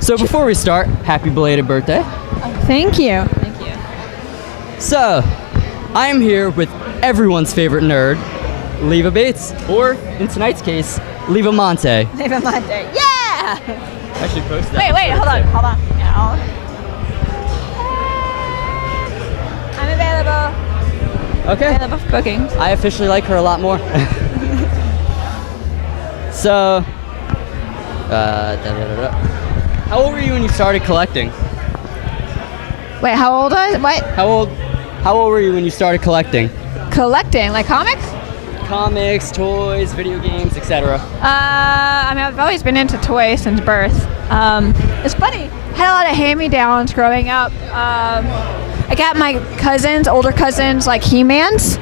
So before we start, happy belated birthday. Thank you. Thank you. So, I am here with everyone's favorite nerd, Leva Bates, or in tonight's case, Leva Monte. Leva Monte. Yeah! I should post that. Wait, hold on. Yeah, I'm available. Okay. Available for bookings. I officially like her a lot more. So, how old were you when you started collecting? Wait, how old was what? How old were you when you started collecting? Collecting, like comics? Comics, toys, video games, etc. I mean, I've always been into toys since birth. It's funny. I had a lot of hand-me-downs growing up. I got my older cousins, like He-Mans.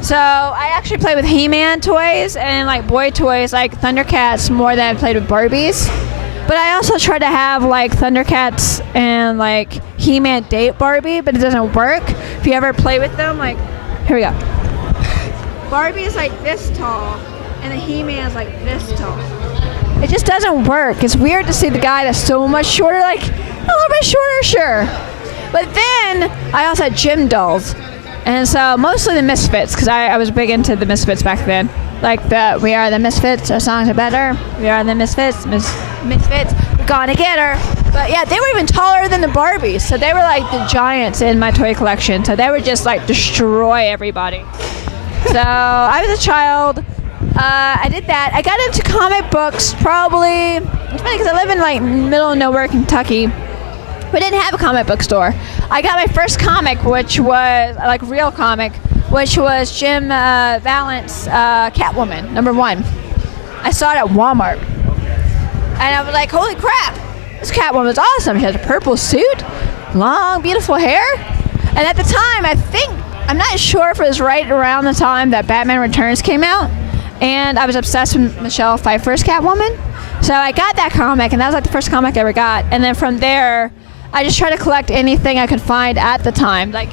So I actually played with He-Man toys and like boy toys like Thundercats more than I played with Barbies. But I also tried to have like Thundercats and like He-Man date Barbie, but it doesn't work. If you ever play with them, like, here we go. Barbie is like this tall and the He-Man is like this tall. It just doesn't work. It's weird to see the guy that's so much shorter, like a little bit shorter, sure. But then I also had gym dolls. And so mostly the Misfits, because I was big into the Misfits back then. Like the We Are the Misfits, our songs are better. We are the Misfits, Misfits, we're gonna get her. But yeah, they were even taller than the Barbies. So they were like the giants in my toy collection. So they would just like destroy everybody. So I was a child. I did that. I got into comic books probably, it's funny because I live in like middle of nowhere, Kentucky. We didn't have a comic book store. I got my first comic, which was like real comic, which was Jim Valent's Catwoman, #1. I saw it at Walmart, and I was like, "Holy crap! This Catwoman is awesome. She has a purple suit, long, beautiful hair." And at the time, I'm not sure if it was right around the time that Batman Returns came out, and I was obsessed with Michelle Pfeiffer's Catwoman. So I got that comic, and that was like the first comic I ever got. And then from there, I just tried to collect anything I could find at the time. Like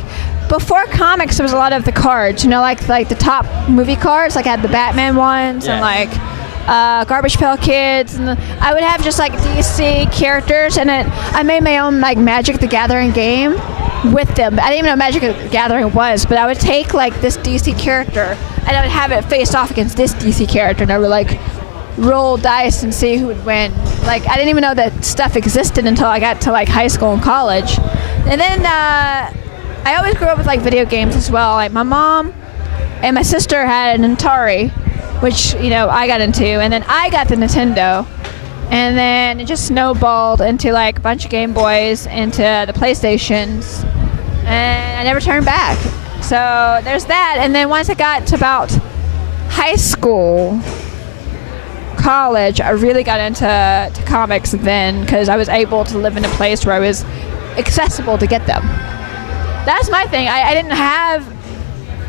before comics, there was a lot of the cards, like the top movie cards. Like I had the Batman ones and like Garbage Pail Kids, and I would have just like DC characters, and I made my own like Magic the Gathering game with them. I didn't even know Magic the Gathering was, but I would take like this DC character and I would have it face off against this DC character, and I would like roll dice and see who would win. Like I didn't even know that stuff existed until I got to like high school and college. And then I always grew up with like video games as well. Like my mom and my sister had an Atari, which I got into, and then I got the Nintendo, and then it just snowballed into like a bunch of Game Boys, into the PlayStations, and I never turned back. So there's that. And then once I got to about high school, college, I really got into comics then, because I was able to live in a place where I was accessible to get them. That's my thing. I didn't have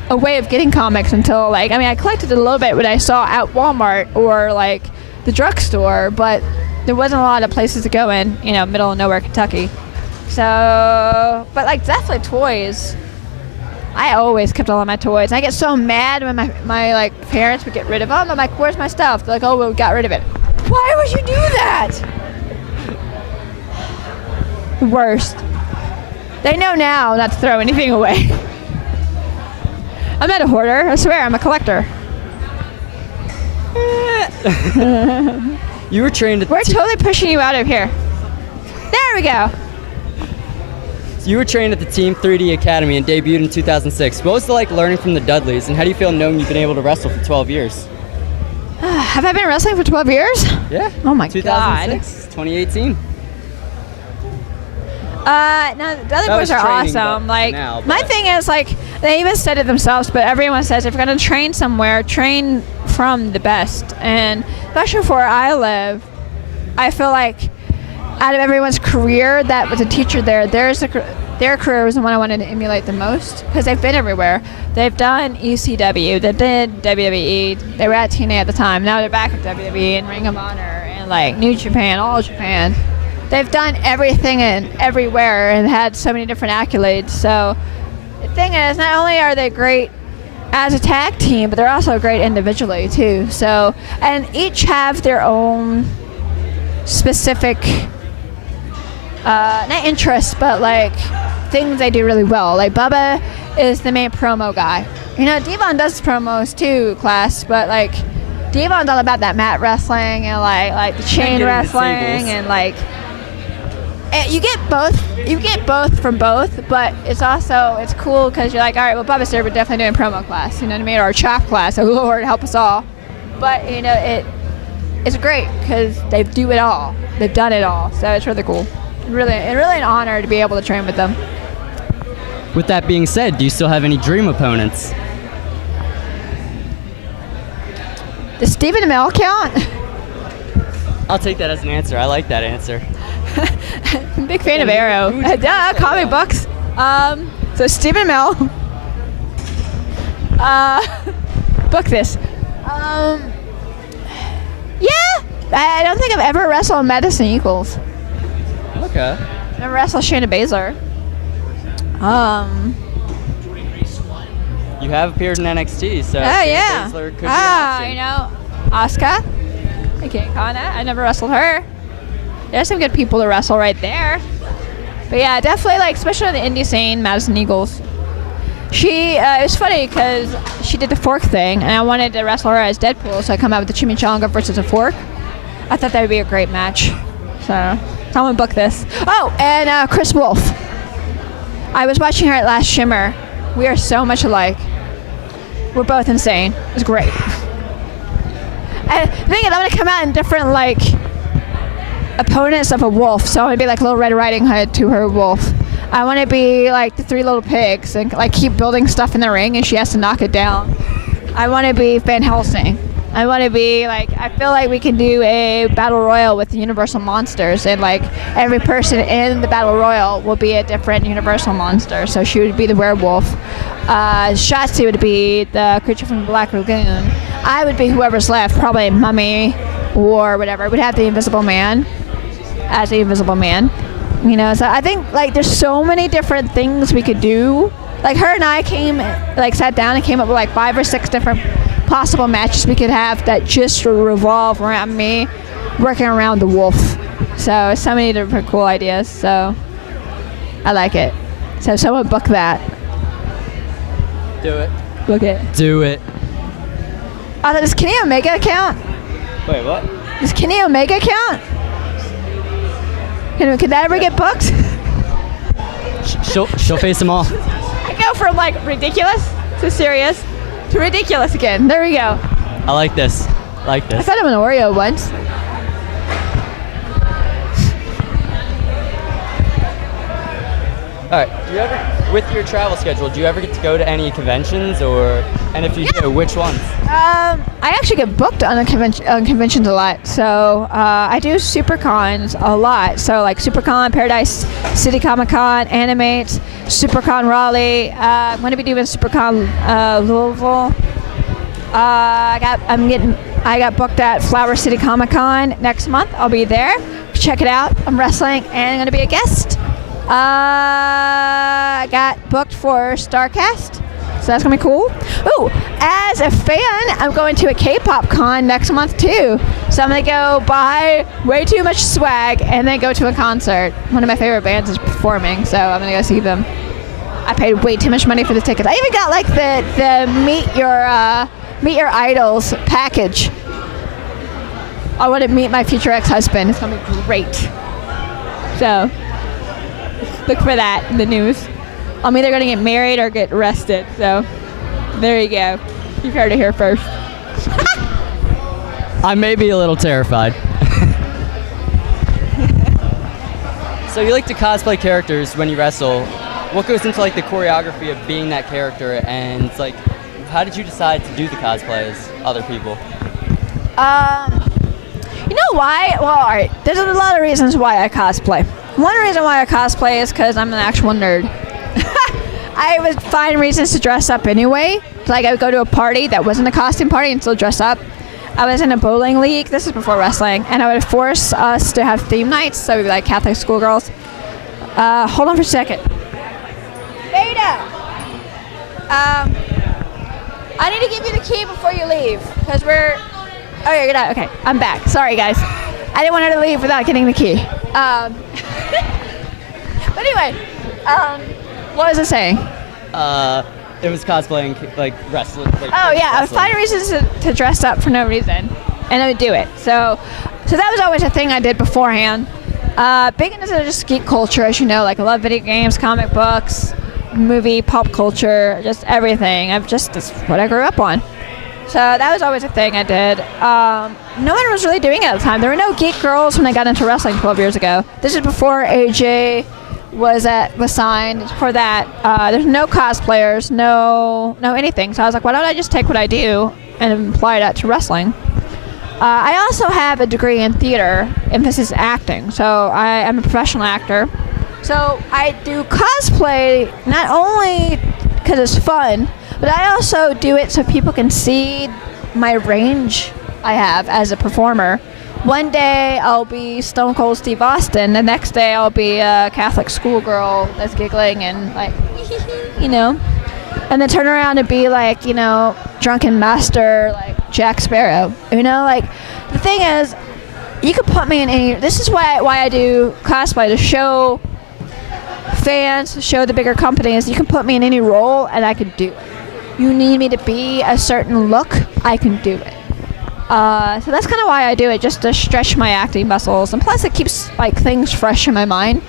a way of getting comics until I collected a little bit when I saw at Walmart or like the drugstore, but there wasn't a lot of places to go in, middle of nowhere Kentucky. So, but like definitely toys. I always kept all of my toys. I get so mad when my like parents would get rid of them. I'm like, where's my stuff? They're like, oh, we got rid of it. Why would you do that? The worst. They know now not to throw anything away. I'm not a hoarder. I swear, I'm a collector. You were trained at We're totally pushing you out of here. There we go. You were trained at the Team 3D Academy and debuted in 2006. What was it like learning from the Dudleys, and how do you feel knowing you've been able to wrestle for 12 years? Have I been wrestling for 12 years? Yeah. Oh my 2006, 2018. No, the other boys are awesome. Like my thing is like they even said it themselves, but everyone says if you're gonna train somewhere, train from the best. And especially for where I live, I feel like out of everyone's career that was a teacher there, their career was the one I wanted to emulate the most, because they've been everywhere. They've done ECW, they did WWE, they were at TNA at the time, now they're back at WWE and Ring of Honor and like New Japan, All Japan. They've done everything and everywhere and had so many different accolades. So the thing is, not only are they great as a tag team, but they're also great individually too. So, and each have their own specific not interests, but like things they do really well. Like Bubba is the main promo guy. You know, Devon does promos too, class, but like Devon's all about that mat wrestling and like the chain wrestling and like you get both from both, but it's cool because you're like, all right, well, Bubba's there, but definitely doing promo class, you know what I mean, or chop class. Oh Lord, help us all. But you know, it's great because they do it all. They've done it all, so it's really cool. Really an honor to be able to train with them. With that being said, do you still have any dream opponents? Does Stephen Amell count? I'll take that as an answer. I like that answer. I'm a big fan of Arrow. Duh, comic books. So Stephen Amell. Book this. Yeah, I don't think I've ever wrestled Madison Equals. Okay. Never wrestled Shayna Baszler. You have appeared in NXT, so yeah. Baszler could be an option. You know, Asuka. I can't call that. I never wrestled her. There's some good people to wrestle right there. But yeah, definitely, like, especially in the indie scene, Madison Eagles. She, it was funny because she did the fork thing, and I wanted to wrestle her as Deadpool, so I come out with the chimichanga versus a fork. I thought that would be a great match. So, someone book this. Oh, and Chris Wolf. I was watching her at Last Shimmer. We are so much alike. We're both insane. It was great. And the thing is, I'm going to come out in different, like, opponents of a wolf. So I'm going to be like Little Red Riding Hood to her wolf. I want to be like the Three Little Pigs and like keep building stuff in the ring and she has to knock it down. I want to be Van Helsing. I want to be like, I feel like we can do a battle royal with the Universal Monsters and like every person in the battle royal will be a different Universal Monster. So she would be the werewolf. Shotzi would be the creature from the Black Lagoon. I would be whoever's left, probably Mummy or whatever. We'd have the Invisible Man as the Invisible Man. You know, so I think like there's so many different things we could do. Like her and I sat down and came up with like 5 or 6 different possible matches we could have that just revolve around me working around the wolf. So many different cool ideas. So I like it. So someone book that. Do it. Book it. Do it. Does Kenny Omega count? Wait, what? Does Kenny Omega count? Could that ever get booked? She'll face them all. I go from like ridiculous to serious to ridiculous again. There we go. I like this. I fed him an Oreo once. All right. Do you ever, with your travel schedule, do you ever get to go to any conventions, and if you do, which ones? I actually get booked on conventions a lot. So I do SuperCons a lot. So like SuperCon Paradise City Comic Con, Animate, SuperCon Raleigh. I'm going to be doing SuperCon Louisville. I got booked at Flower City Comic Con next month. I'll be there. Check it out. I'm wrestling and I'm going to be a guest. I got booked for StarCast, so that's gonna be cool. Ooh, as a fan, I'm going to a K-pop con next month too. So I'm gonna go buy way too much swag and then go to a concert. One of my favorite bands is performing, so I'm gonna go see them. I paid way too much money for the tickets. I even got like the meet your idols package. I want to meet my future ex-husband. It's gonna be great. So. Look for that in the news. I'm either going to get married or get arrested. So, there you go. You've heard it here first. I may be a little terrified. So you like to cosplay characters when you wrestle. What goes into like the choreography of being that character, and it's like, how did you decide to do the cosplay as other people? You know why? Well, all right. There's a lot of reasons why I cosplay. One reason why I cosplay is because I'm an actual nerd. I would find reasons to dress up anyway. Like I would go to a party that wasn't a costume party and still dress up. I was in a bowling league. This is before wrestling, and I would force us to have theme nights. So we'd be like Catholic schoolgirls. Hold on for a second. Beta. I need to give you the key before you leave because we're. Oh, you're gonna. Okay, I'm back. Sorry, guys. I didn't want her to leave without getting the key. But anyway, what was I saying? It was cosplaying, like wrestling. Like, Oh yeah, I would wrestling. find reasons to dress up for no reason, and I would do it. So that was always a thing I did beforehand. Big into just geek culture, as you know. Like I love video games, comic books, movie, pop culture, just everything. That's what I grew up on. So that was always a thing I did. No one was really doing it at the time. There were no geek girls when I got into wrestling 12 years ago. This is before AJ was signed. For that, there's no cosplayers, no anything. So I was like, why don't I just take what I do and apply that to wrestling? I also have a degree in theater, emphasis acting. So I am a professional actor. So I do cosplay not only because it's fun, but I also do it so people can see my range I have as a performer. One day I'll be Stone Cold Steve Austin. The next day I'll be a Catholic schoolgirl that's giggling and like, you know. And then turn around and be like, you know, drunken master, like Jack Sparrow. You know, like the thing is, you could put me in any. This is why I do cosplay, to show fans, to show the bigger companies. You can put me in any role and I can do it. You need me to be a certain look, I can do it. So that's kind of why I do it, just to stretch my acting muscles. And plus it keeps like things fresh in my mind.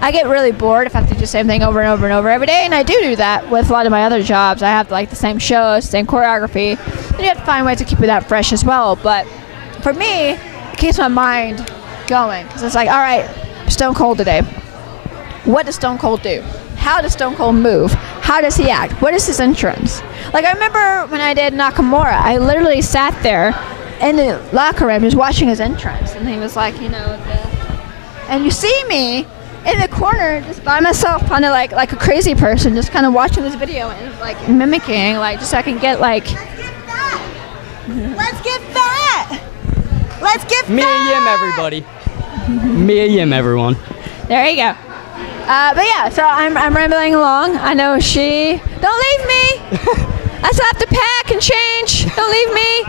I get really bored if I have to do the same thing over and over and over every day, and I do that with a lot of my other jobs. I have like the same shows, same choreography, and you have to find ways to keep it that fresh as well. But for me, it keeps my mind going, because it's like, all right, Stone Cold today. What does Stone Cold do? How does Stone Cold move? How does he act? What is his entrance? Like I remember when I did Nakamura, I literally sat there in the locker room just watching his entrance, and he was like, you know, and you see me in the corner just by myself, kind of like a crazy person, just kind of watching this video and like mimicking, like just so I can get like. Let's get fat! Let's get Mia Yim, everybody. Mia Yim, everyone. There you go. But yeah, so I'm rambling along. I know she. Don't leave me. I still have to pack and change. Don't leave me.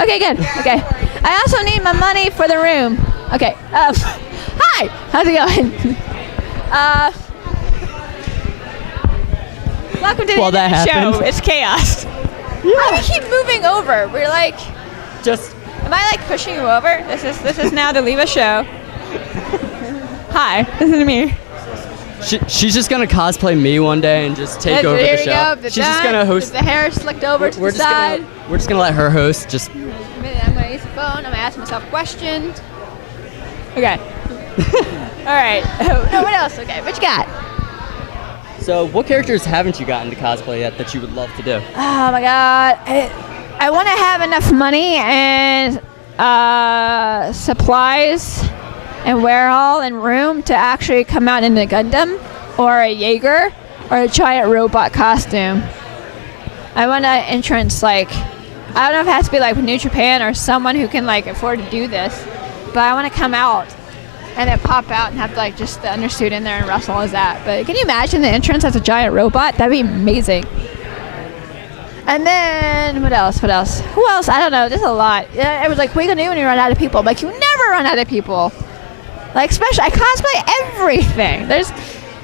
Okay, good. Okay. I also need my money for the room. Okay. Hi. How's it going? Welcome to the end of the show. It's chaos. How do we keep moving over? We're like. Just. Am I like pushing you over? This is now the Leva show. Hi. This is me. She's just gonna cosplay me one day and just take over the show. Go, She's just gonna host. The hair slicked over to the side. We're just gonna let her host. Just. I'm gonna use the phone. I'm gonna ask myself questions. Okay. All right. No, what else? Okay, what you got? So, what characters haven't you gotten to cosplay yet that you would love to do? Oh my God. I want to have enough money and supplies and wherewithal and room to actually come out in a Gundam or a Jaeger or a giant robot costume. I want an entrance like, I don't know if it has to be like New Japan or someone who can like afford to do this, but I want to come out and then pop out and have like just the undersuit in there and wrestle as that. But can you imagine the entrance as a giant robot? That'd be amazing. And then what else? Who else? I don't know. There's a lot. It was like, what are you gonna do when you run out of people? I'm like, you never run out of people. Like, especially, I cosplay everything. There's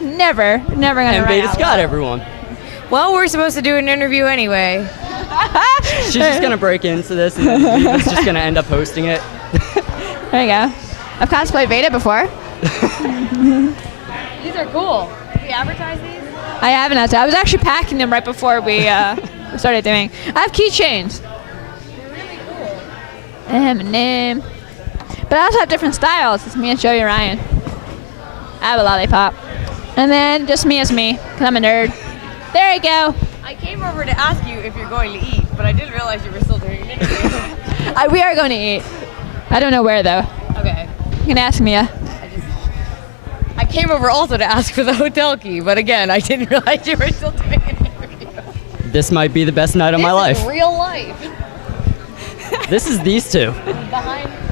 never gonna run out. And Beta's got everyone. Well, we're supposed to do an interview anyway. She's just gonna break into this, and then Leva's just gonna end up hosting it. There you go. I've cosplayed Veda before. These are cool. Did we advertise these? I haven't. I was actually packing them right before we started doing. I have keychains. They're really cool. Eminem. But I also have different styles. It's me and Joey Ryan. I have a lollipop. And then just me as me, because I'm a nerd. There you go. I came over to ask you if you're going to eat, but I didn't realize you were still doing an interview. We are going to eat. I don't know where, though. Okay. You can ask Mia. I came over also to ask for the hotel key, but again, I didn't realize you were still doing an interview. This might be the best night of my life. This is real life. This is these two.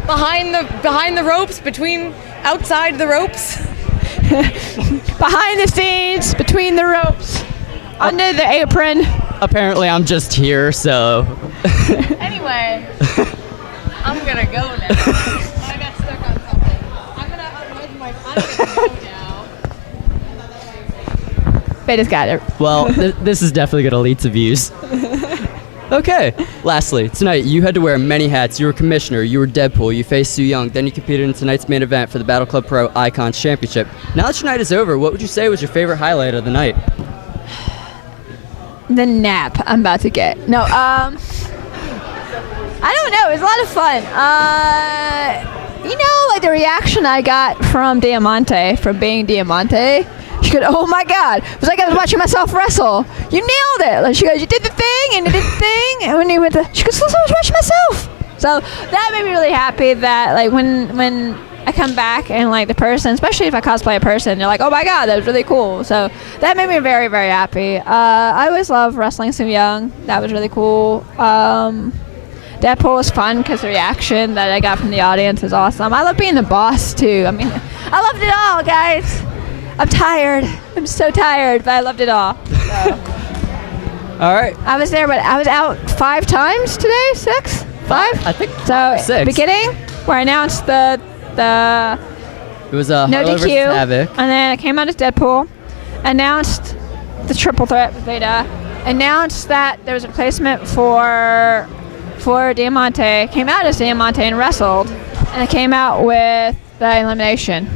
Behind the ropes, outside the ropes. Behind the scenes, between the ropes, under the apron. Apparently, I'm just here, so. Anyway, I'm gonna go now. I got stuck on something. I'm gonna go now. They just got it. Well, this is definitely going to lead to views. Okay. Lastly, tonight you had to wear many hats. You were commissioner, you were Deadpool, you faced Sue Young, then you competed in tonight's main event for the Battle Club Pro Icons Championship. Now that your night is over, what would you say was your favorite highlight of the night? The nap I'm about to get. No, I don't know. It was a lot of fun. Like the reaction I got from Diamante, from being Diamante. She goes, "Oh my God!" It was like I was watching myself wrestle. You nailed it. Like she goes, "You did the thing, and you did the thing." And when you went she goes, "I was watching myself." So that made me really happy that like when I come back and like the person, especially if I cosplay a person, they're like, "Oh my God, that was really cool." So that made me very, very happy. I always love wrestling Sue Young. That was really cool. Deadpool was fun because the reaction that I got from the audience is awesome. I love being the boss too. I mean, I loved it all, guys. I'm tired. I'm so tired, but I loved it all. So. All right. I was there, but I was out 5 times today. 6? 5? I think so. 6. Beginning where I announced the It was no Harlow versus DQ, Havoc. and then I came out as Deadpool, announced the triple threat with Veda, announced that there was a replacement for Diamante, came out as Diamante and wrestled, and I came out with the elimination.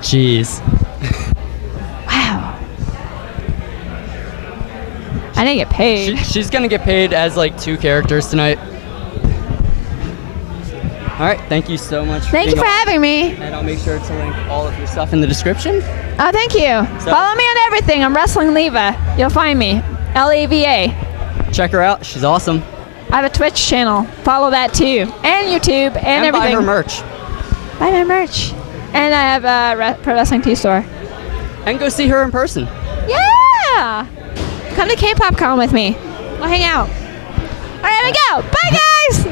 Jeez. Wow. I didn't get paid. She's gonna get paid as like 2 characters tonight. All right, thank you so much. Thank you for having me. And I'll make sure to link all of your stuff in the description. Oh, thank you. So, follow me on everything. I'm Wrestling Leva. You'll find me. Leva. Check her out. She's awesome. I have a Twitch channel. Follow that too. And YouTube and everything. Buy her merch. Buy my merch. And I have a Pro Wrestling Tea store. And go see her in person. Yeah! Come to K-Pop Con with me. We'll hang out. All right, let me go. Bye, guys!